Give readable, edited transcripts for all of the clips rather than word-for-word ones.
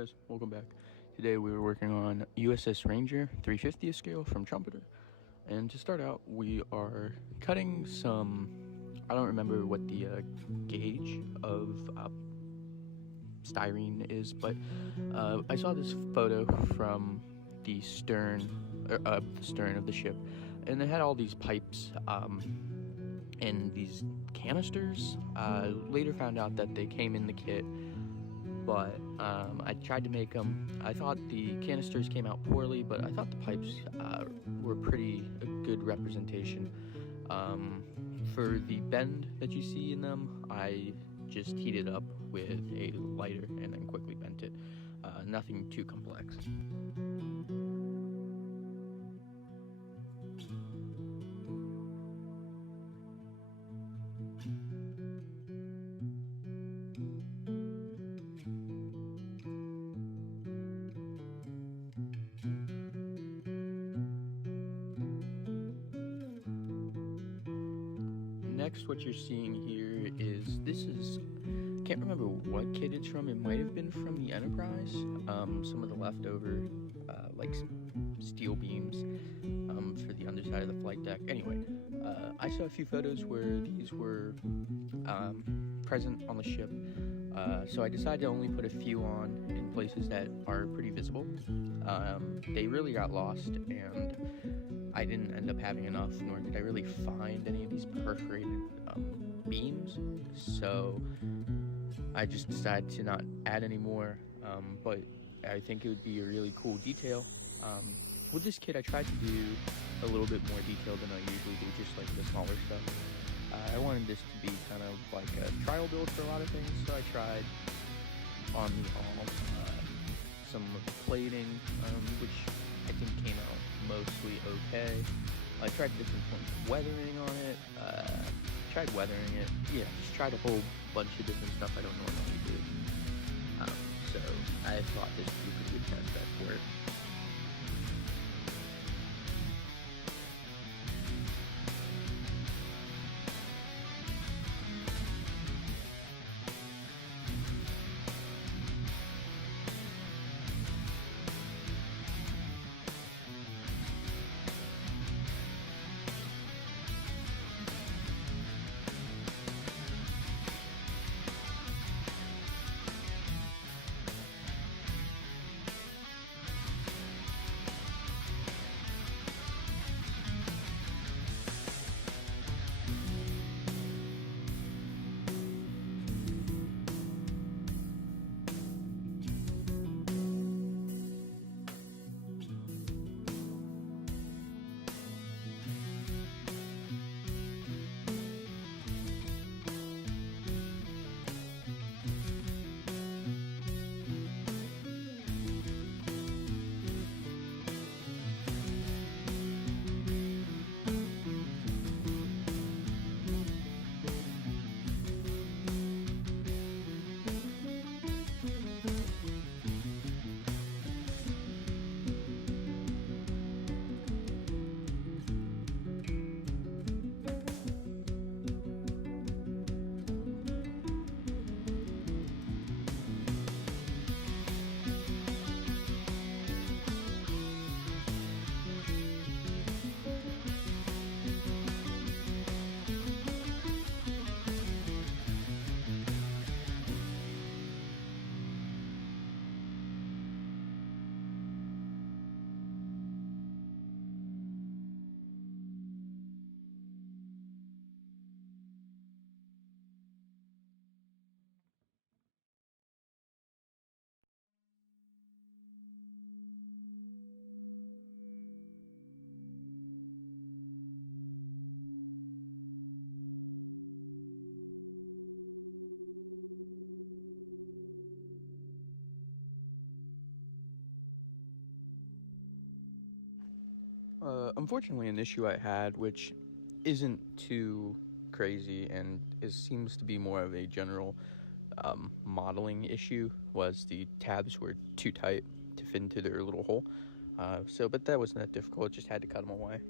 guys, welcome back. Today we were working on USS Ranger 350th scale from Trumpeter. And to start out, we are cutting some, I don't remember what the gauge of styrene is, but I saw this photo from the stern of the ship, and it had all these pipes and these canisters. Later found out that they came in the kit, but I tried to make them. I thought the canisters came out poorly, but I thought the pipes were a good representation. For the bend that you see in them, I just heated up with a lighter and then quickly bent it. Nothing too complex. Next, what you're seeing here is can't remember what kit it's from. It might have been from the Enterprise. Some of the leftover like steel beams for the underside of the flight deck. Anyway, I saw a few photos where these were present on the ship, so I decided to only put a few on in places that are pretty visible. They really got lost, and I didn't end up having enough, nor did I really find any of these perforated beams, so I just decided to not add any more, but I think it would be a really cool detail. With this kit, I tried to do a little bit more detail than I usually do, just like the smaller stuff. I wanted this to be kind of like a trial build for a lot of things, so I tried on the all some plating, which I think came out mostly okay. I tried different forms of weathering on it, just tried a whole bunch of different stuff I don't normally do. So I thought this would be a pretty good test bed for it. Unfortunately, an issue I had, which isn't too crazy and seems to be more of a general modeling issue, was the tabs were too tight to fit into their little hole. But that wasn't that difficult, just had to cut them away.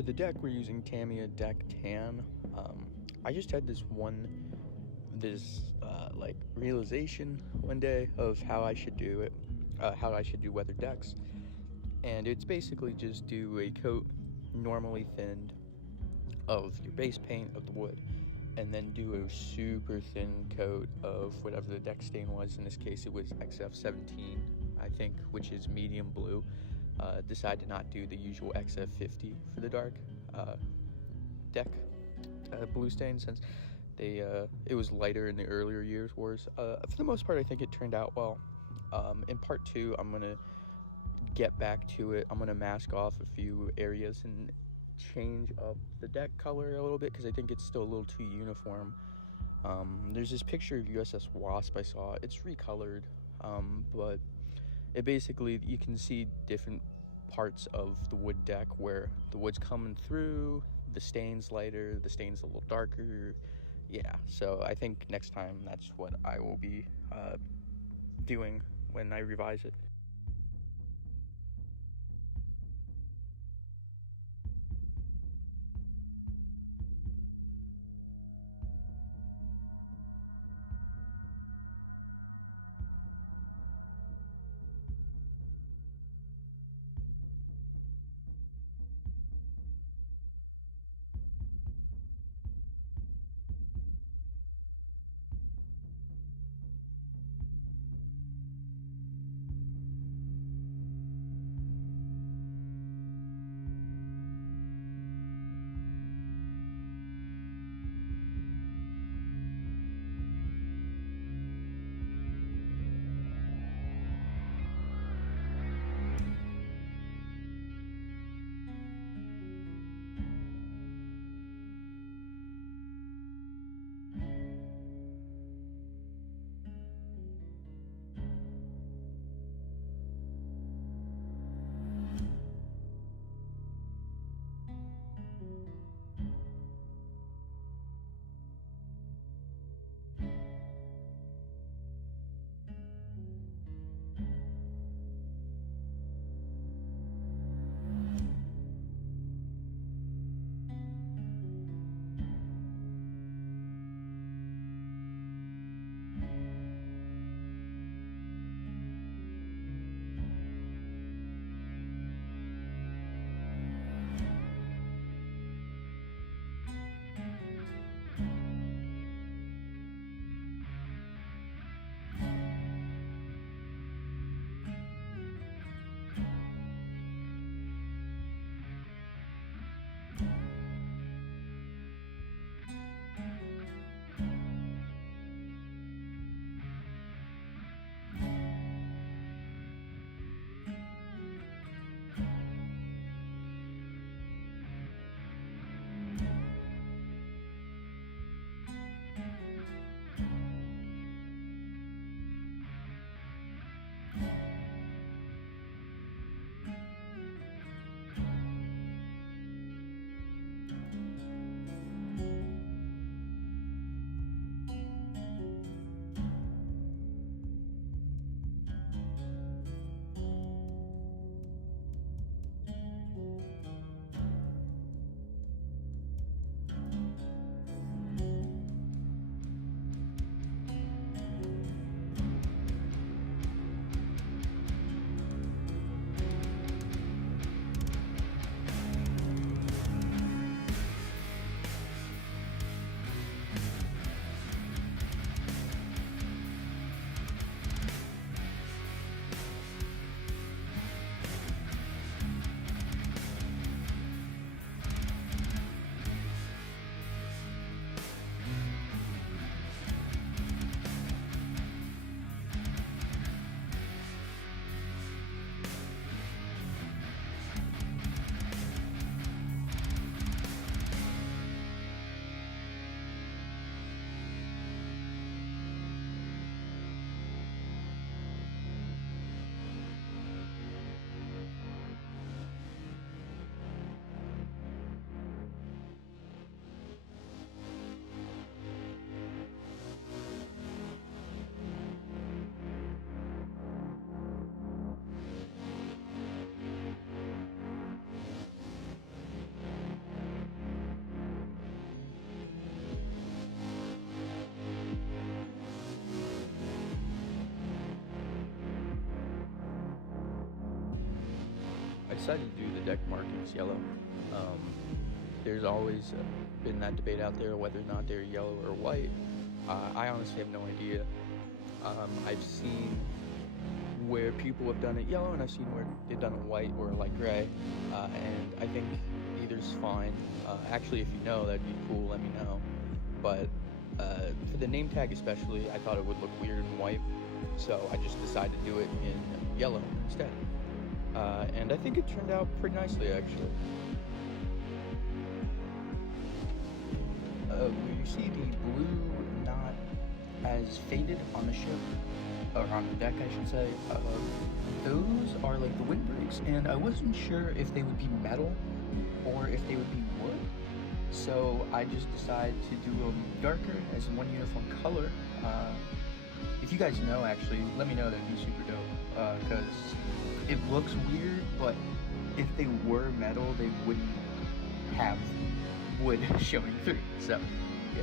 For the deck, we're using Tamiya Deck Tan. I just had this like realization one day of how I should do it, how I should do weather decks, and it's basically just do a coat normally thinned of your base paint of the wood, and then do a super thin coat of whatever the deck stain was. In this case, it was XF17, I think, which is medium blue. Decide to not do the usual XF50 for the dark deck blue stain, since it was lighter in the earlier years wars. For the most part, I think it turned out well. In part two, I'm gonna get back to it. I'm gonna mask off a few areas and change up the deck color a little bit, because I think it's still a little too uniform. There's this picture of USS Wasp I saw. It's recolored, but it basically, you can see different parts of the wood deck where the wood's coming through, the stain's lighter, the stain's a little darker. Yeah, so I think next time that's what I will be doing when I revise it. decided to do the deck markings yellow. Um, there's always been that debate out there whether or not they're yellow or white. I honestly have no idea. I've seen where people have done it yellow, and I've seen where they've done it white or like gray, and I think either's fine. Actually, if you know, that'd be cool, let me know. But for the name tag especially, I thought it would look weird in white, so I just decided to do it in yellow instead. And I think it turned out pretty nicely, actually. You see the blue not as faded on the ship, or on the deck I should say. Those are like the windbreaks, and I wasn't sure if they would be metal or if they would be wood, so I just decided to do them darker as one uniform color. If you guys know, actually, let me know, that'd be super dope, because it looks weird, but if they were metal, they wouldn't have wood showing through, so yeah.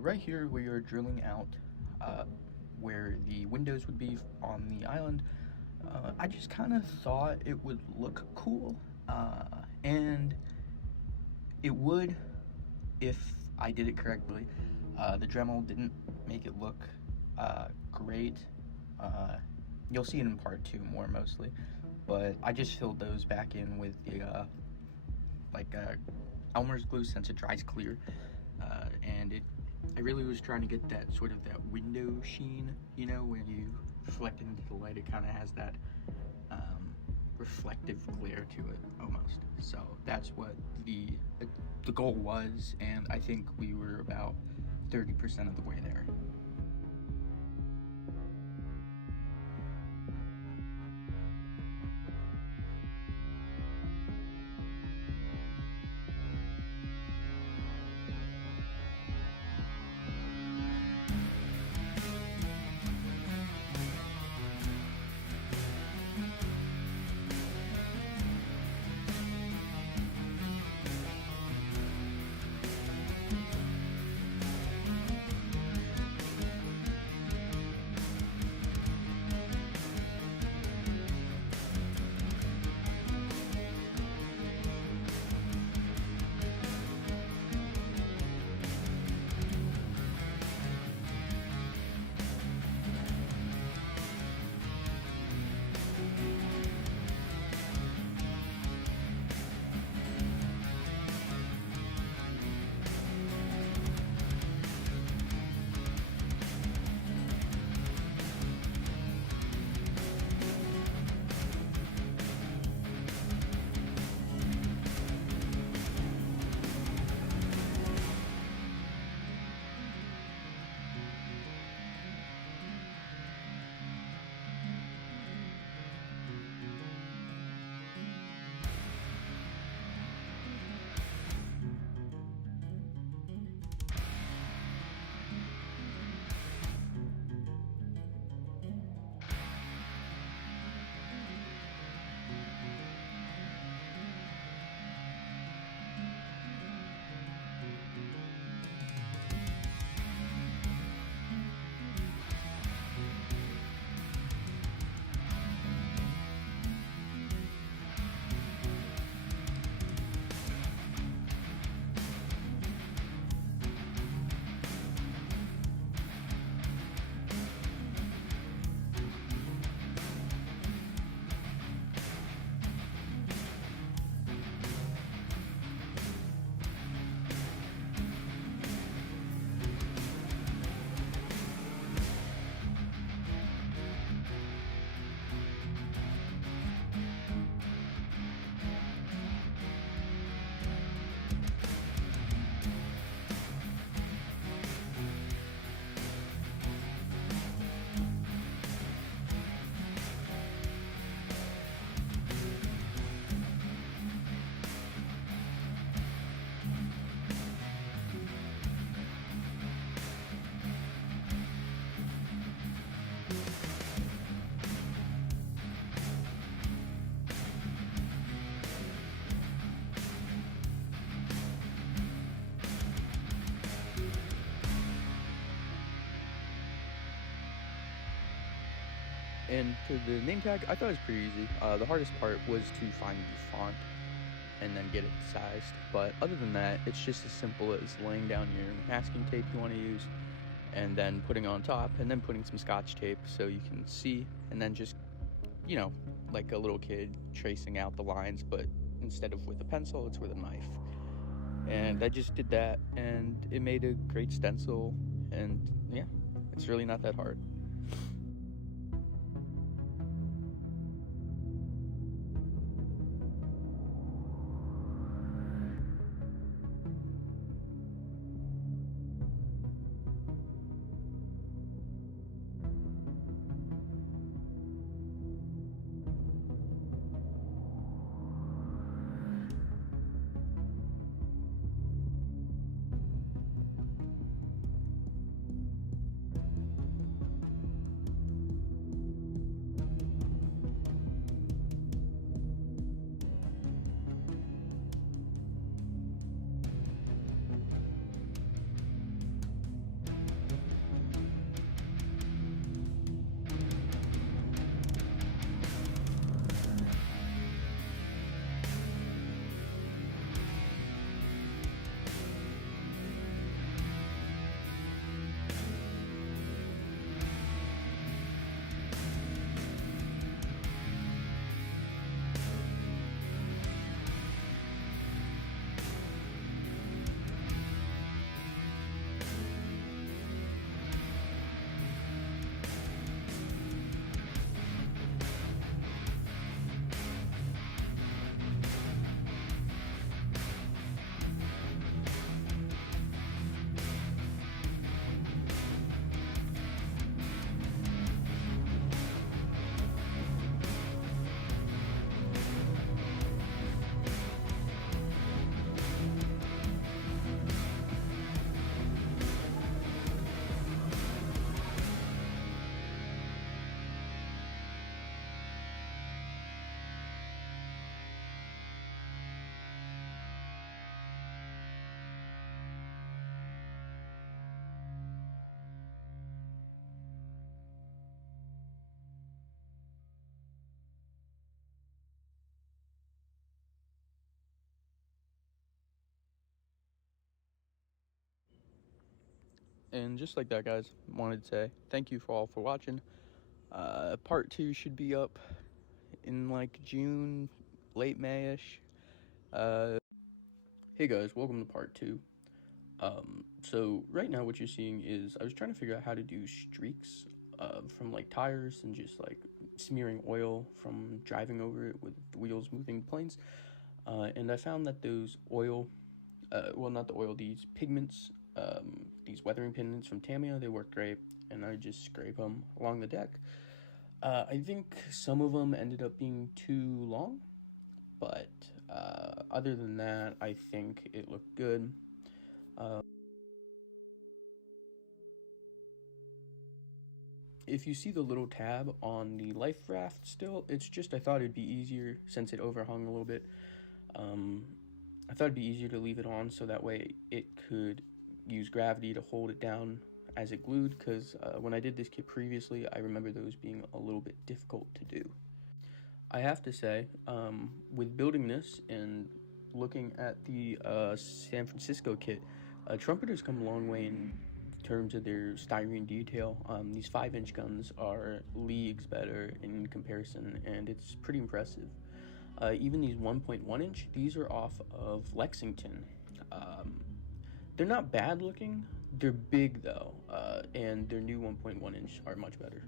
Right here we are drilling out where the windows would be on the island. I just kind of thought it would look cool, and it would if I did it correctly. The Dremel didn't make it look great. You'll see it in part 2 more mostly, but I just filled those back in with the Elmer's glue since it dries clear, and I really was trying to get that sort of that window sheen, you know, when you reflect it into the light, it kind of has that reflective glare to it almost. So that's what the goal was, and I think we were about 30% of the way there. And for the name tag, I thought it was pretty easy. The hardest part was to find the font and then get it sized. But other than that, it's just as simple as laying down your masking tape you want to use, and then putting on top, and then putting some scotch tape so you can see, and then just, you know, like a little kid tracing out the lines, but instead of with a pencil, it's with a knife. And I just did that, and it made a great stencil, and yeah, it's really not that hard. And just like that, guys, wanted to say thank you for all for watching. Part 2 should be up in like June, late Mayish. Uh, hey guys, welcome to part 2. So right now what you're seeing is I was trying to figure out how to do streaks from like tires and just like smearing oil from driving over it with the wheels moving planes. And I found that those oil, well, not the oil, these pigments, these weathering pigments from Tamiya, they work great, and I just scrape them along the deck. I think some of them ended up being too long, but other than that, I think it looked good. If you see the little tab on the life raft still, it's just I thought it'd be easier since it overhung a little bit. Um, I thought it'd be easier to leave it on so that way it could use gravity to hold it down as it glued, because when I did this kit previously, I remember those being a little bit difficult to do. I have to say, with building this and looking at the San Francisco kit, Trumpeter's come a long way in terms of their styrene detail. These 5-inch guns are leagues better in comparison, and it's pretty impressive. Even these 1.1 inch, these are off of Lexington. They're not bad looking, they're big though, and their new 1.1 inch are much better.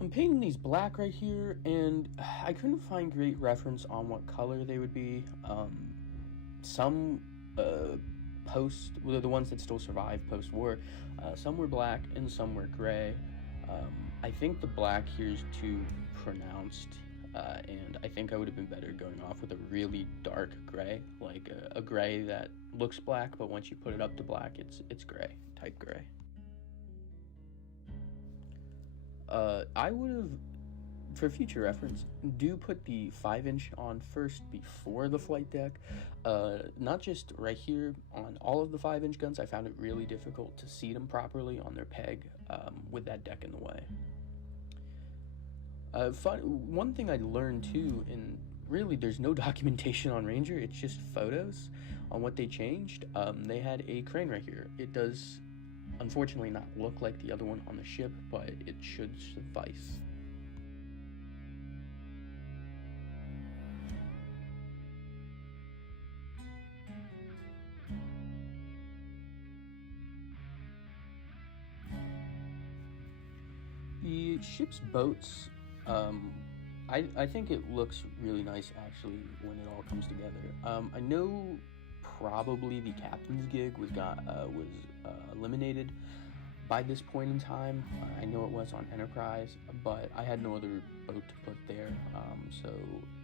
I'm painting these black right here, and I couldn't find great reference on what color they would be. Some the ones that still survive post-war, some were black and some were gray. I think the black here is too pronounced, and I think I would have been better going off with a really dark gray, like a gray that looks black, but once you put it up to black, it's gray, type gray. I would have, for future reference, do put the 5-inch on first before the flight deck. Not just right here on all of the 5-inch guns. I found it really difficult to seat them properly on their peg with that deck in the way. One thing I learned too, and really there's no documentation on Ranger, it's just photos on what they changed. They had a crane right here. It does unfortunately not look like the other one on the ship, but it should suffice. The ship's boats, I think it looks really nice actually when it all comes together. I know probably the captain's gig was eliminated by this point in time. I know it was on Enterprise, but I had no other boat to put there, so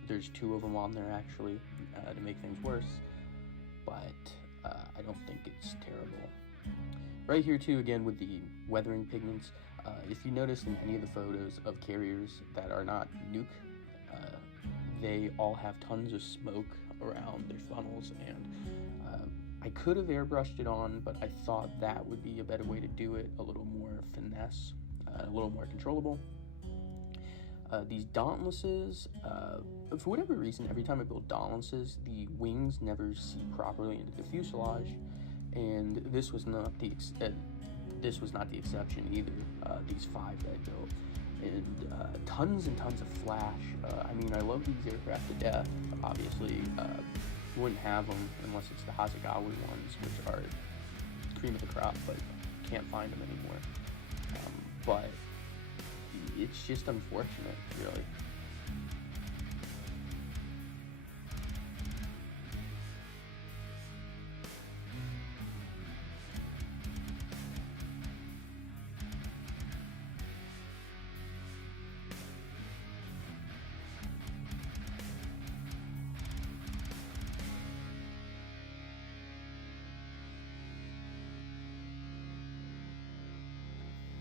there's 2 of them on there actually to make things worse, but I don't think it's terrible. Right here too, again with the weathering pigments, if you notice in any of the photos of carriers that are not nuke, they all have tons of smoke around their funnels, and I could have airbrushed it on, but I thought that would be a better way to do it, a little more finesse, a little more controllable. These dauntlesses, for whatever reason, every time I build dauntlesses, the wings never seat properly into the fuselage, and this was not the exception either. These 5 that I built, and tons and tons of flash. I mean, I love these aircraft to death. Obviously, you wouldn't have them unless it's the Hasegawa ones, which are cream of the crop, but can't find them anymore. But it's just unfortunate, really.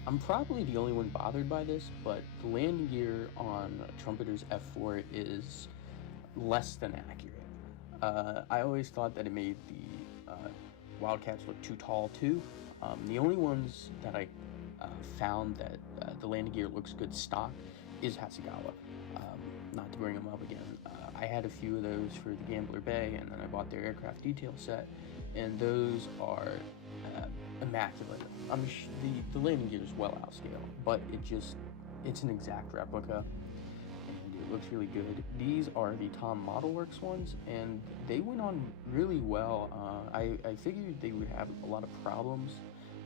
I'm probably the only one bothered by this, but the landing gear on Trumpeter's F4 is less than accurate. I always thought that it made the Wildcats look too tall too. The only ones that I found that the landing gear looks good stock is Hasegawa. Not to bring them up again, I had a few of those for the Gambler Bay, and then I bought their aircraft detail set, and those are immaculate. The landing gear is well outscaled, but it's an exact replica, and it looks really good. These are the Tom Model Works ones, and they went on really well. I figured they would have a lot of problems,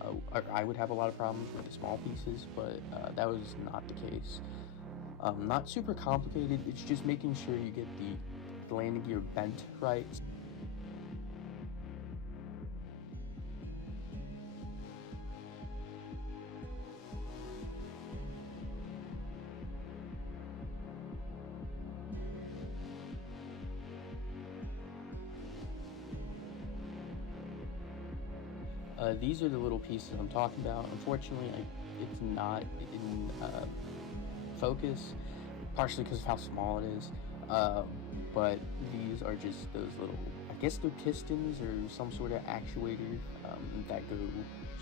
or I would have a lot of problems with the small pieces, but that was not the case. Not super complicated, it's just making sure you get the landing gear bent right. These are the little pieces I'm talking about. Unfortunately, it's not in focus, partially because of how small it is, but these are just those little, I guess they're pistons or some sort of actuator that go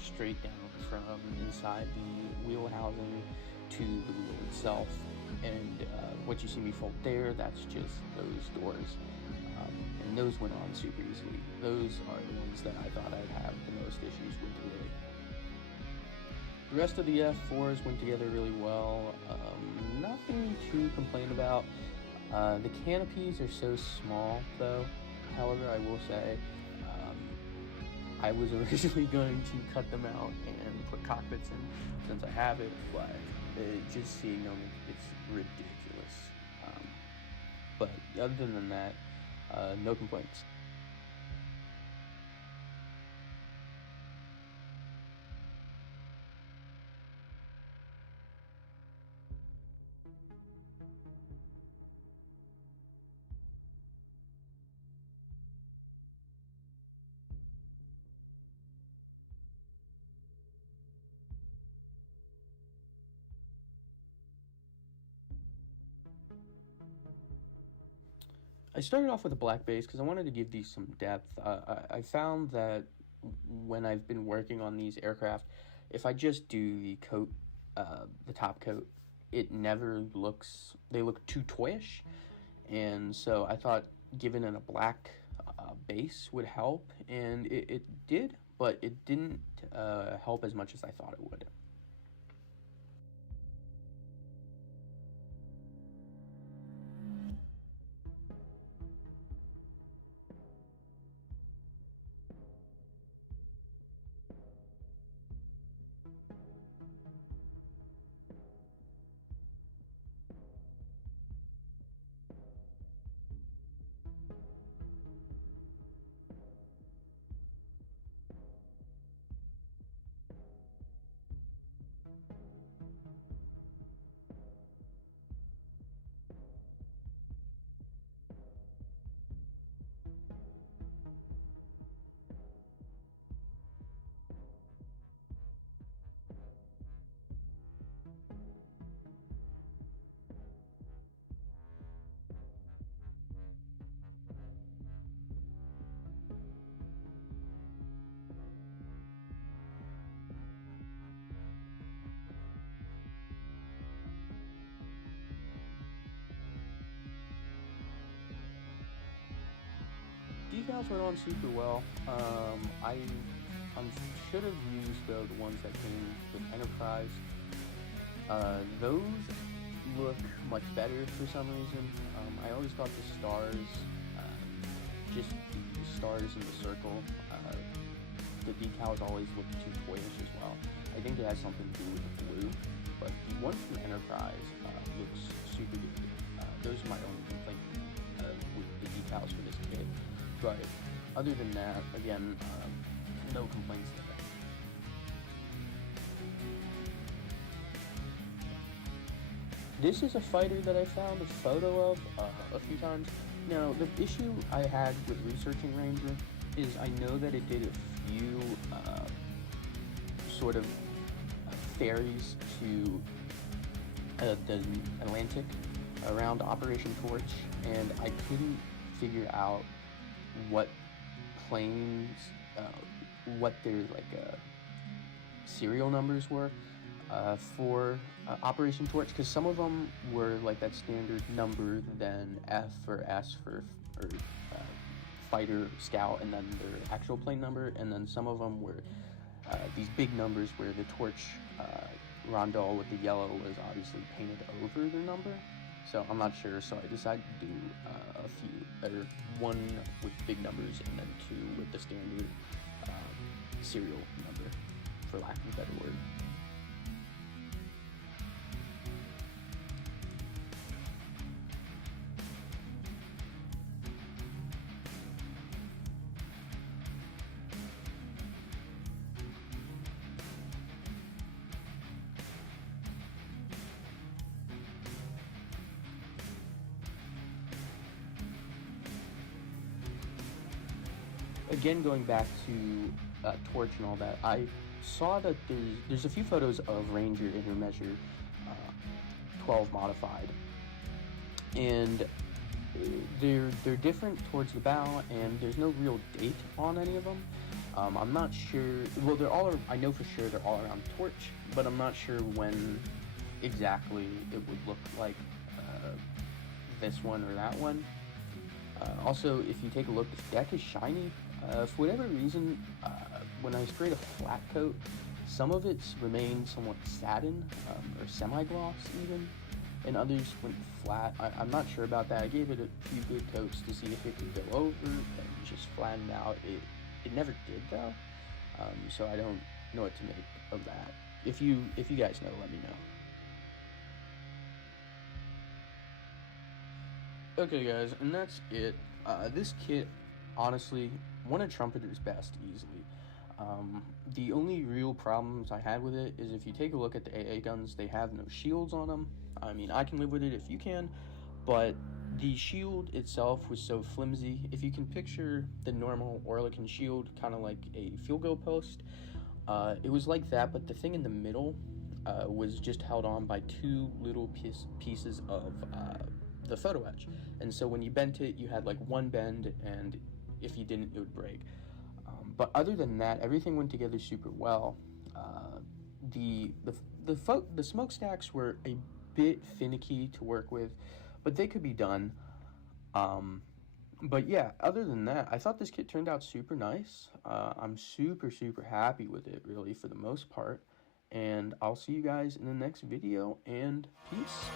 straight down from inside the wheel housing to the wheel itself, and what you see me fold there, that's just those doors. And those went on super easily. Those are the ones that I thought I'd have the most issues with today. The rest of the F4s went together really well. Nothing to complain about. The canopies are so small though. However, I will say, I was originally going to cut them out and put cockpits in since I have it, but just seeing them, it's ridiculous. But other than that, no complaints. I started off with a black base because I wanted to give these some depth. I found that when I've been working on these aircraft, if I just do the coat, the top coat, it never looks, they look too toyish. And so I thought giving it a black base would help, and it did, but it didn't help as much as I thought it would. Decals went on super well. I should have used the ones that came with Enterprise. Those look much better for some reason. I always thought the stars, just the stars in the circle, the decals always look too toyish as well. I think it has something to do with the blue, but the one from Enterprise looks super good. Those are my only complaint with the decals for this kit. But other than that, again, no complaints there. This is a fighter that I found a photo of a few times. Now, the issue I had with researching Ranger is I know that it did a few sort of ferries to the Atlantic around Operation Torch, and I couldn't figure out what planes, what their serial numbers were for Operation Torch, because some of them were like that standard number, then F or S for fighter, scout, and then their actual plane number, and then some of them were these big numbers where the Torch rondel with the yellow was obviously painted over their number. So I'm not sure, so I decided to do a few, or one with big numbers and then two with the standard serial number, for lack of a better word. Again, going back to Torch and all that, I saw that there's a few photos of Ranger in her measure 12 modified, and they're different towards the bow, and there's no real date on any of them. I'm not sure. Well, I know for sure they're all around Torch, but I'm not sure when exactly it would look like this one or that one. Also, if you take a look, the deck is shiny. For whatever reason, when I sprayed a flat coat, some of it's remained somewhat satin or semi-gloss even, and others went flat. I'm not sure about that. I gave it a few good coats to see if it could go over and just flattened out. It never did though, so I don't know what to make of that. If you guys know, let me know. Okay, guys, and that's it. This kit, honestly, one of Trumpeter's best, easily. The only real problems I had with it is if you take a look at the AA guns, they have no shields on them. I mean, I can live with it if you can, but the shield itself was so flimsy. If you can picture the normal Oerlikon shield, kind of like a field goal post, it was like that, but the thing in the middle was just held on by two little pieces of the photo etch. And so when you bent it, you had like one bend, and if you didn't, it would break. But other than that, everything went together super well. The the smokestacks were a bit finicky to work with, but they could be done. But yeah, other than that, I thought this kit turned out super nice. I'm super happy with it, really, for the most part. And I'll see you guys in the next video, and peace.